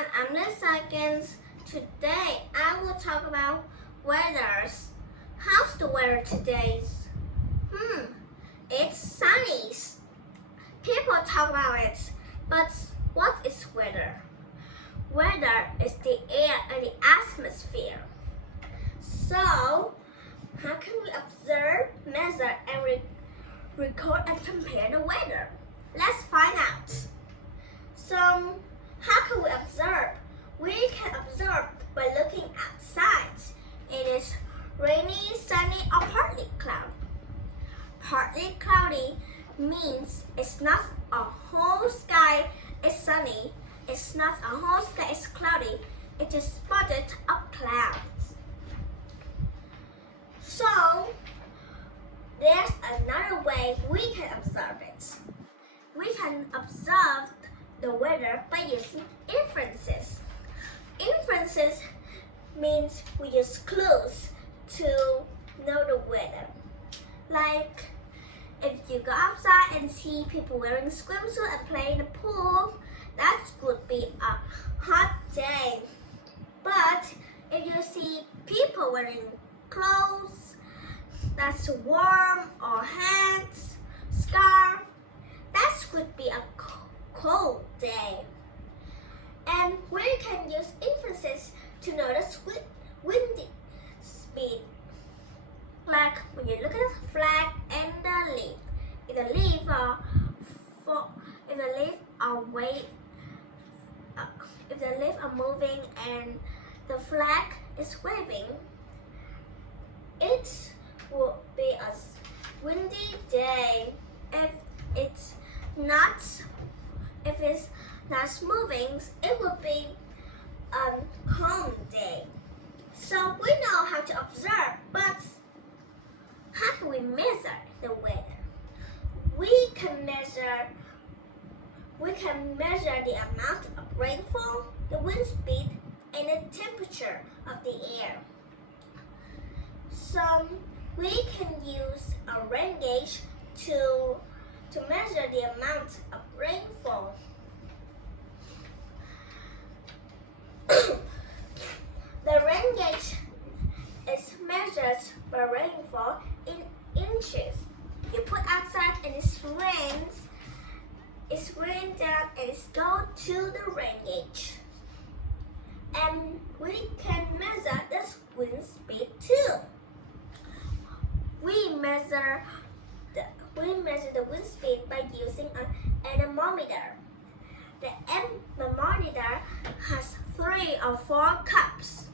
I'm Liz Seconds. Today I will talk about weathers. How's the weather today? It's sunny. People talk about it, but what is weather? Weather is the air and the atmosphere. So, how can we observe, measure, and record and compare the weather? Let's find out. So, how can we observe? We can observe by looking outside. It is rainy, sunny, or partly cloudy. Partly cloudy means it's not a whole sky is sunny. It's not a whole sky is cloudy. It is spotted of clouds. So, there's another way we can observe it. We can observe the weather by using inferences. Inferences means we use clues to know the weather. Like if you go outside and see people wearing swimsuit and play in the pool, that would be a hot day. But if you see people wearing clothes that's warm or hats, scarf, that would be a cold day. And we can use inferences to know the wind speed. Like when you look at the flag and the leaf. If the leaf are moving and the flag is waving, it will be a windy day. If it's not moving, it will be a calm day. So we know how to observe, but how can we measure the weather? We can measure the amount of rainfall, the wind speed, and the temperature of the air. So we can use a rain gauge to measure the amount of rainfall. The rain gauge is measured by rainfall in inches. You put outside and it's rain down and it's go to the rain gauge. And we can measure the wind speed too. We measure the wind speed by using an anemometer. The anemometer has 3 or 4 cups.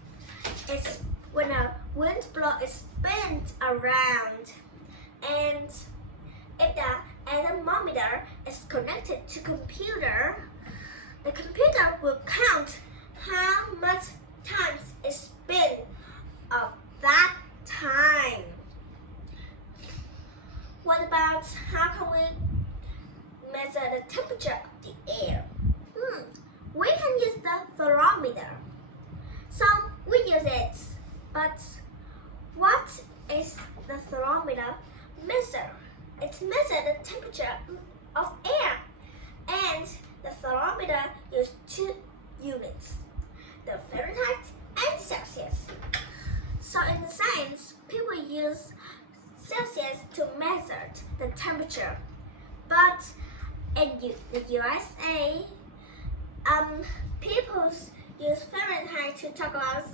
It's when a wind blow is spin around, and if the anemometer is connected to computer, the computer will count how much times it spin of that time. What about how can we measure the temperature of the air? We can use the thermometer. So we use it. But what is the thermometer measure? It measures the temperature of air. And the thermometer uses 2 units, the Fahrenheit and Celsius. So in science, people use Celsius to measure the temperature. But in the USA, people use Fahrenheit to talk about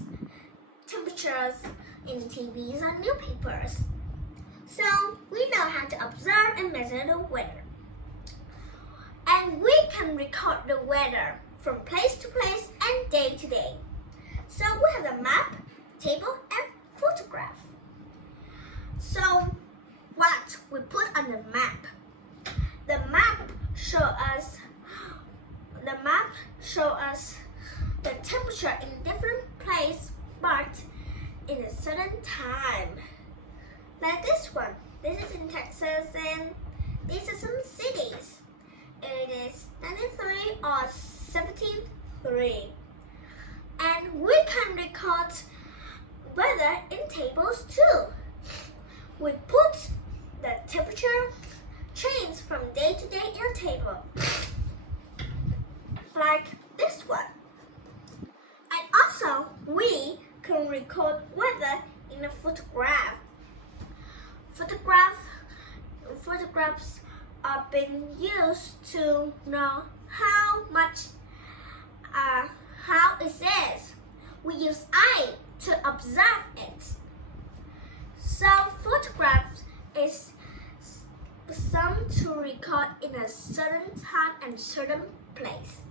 temperatures in TVs and newspapers. So we know how to observe and measure the weather. And we can record the weather from place to place and day to day. So we have a map, table, and photograph. So what we put on the map? The map shows us the temperature in different places, but in a certain time. Like this one. This is in Texas, and these are some cities. It is 93 or 73. And we can record weather in tables too. We put the temperature change from day to day in a table. Like this one. record weather in a photograph. Photographs are being used to know how it is. We use eye to observe it. So photographs is some to record in a certain time and certain place.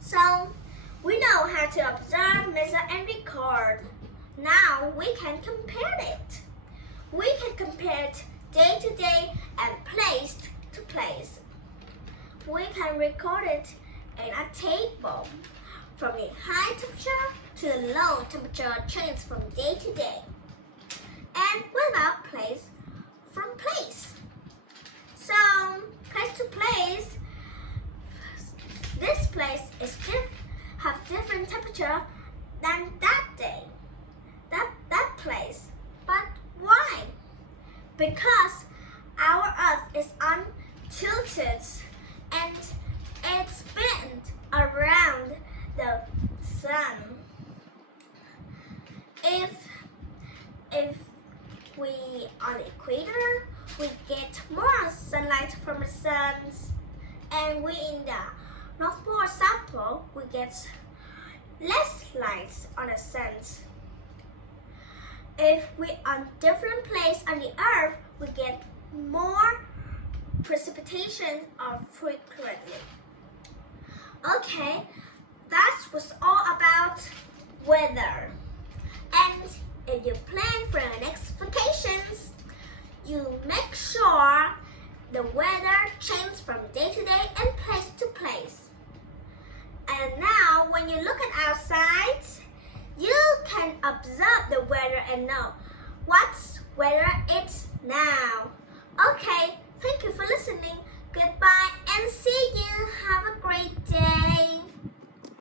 So we know how to observe, measure, and record. Now we can compare it. We can compare it day to day and place to place. We can record it in a table. From the high temperature to the low temperature changes from day to day. And without place from place. So place to place, this place is have different temperature than that day, that place. But why? Because our Earth is untilted and it's spins around the sun. If we on the equator, we get more sunlight from the sun, and we in the North Pole or South Pole, we get less light on the sun. If we on different place on the Earth, we get more precipitation frequently. Okay, that was all about weather. And if you plan for your next vacations, you make sure the weather changes from day to day and place to place. And now when you look at outside, you can observe the weather and know what weather it's now. Okay, thank you for listening. Goodbye and see you. Have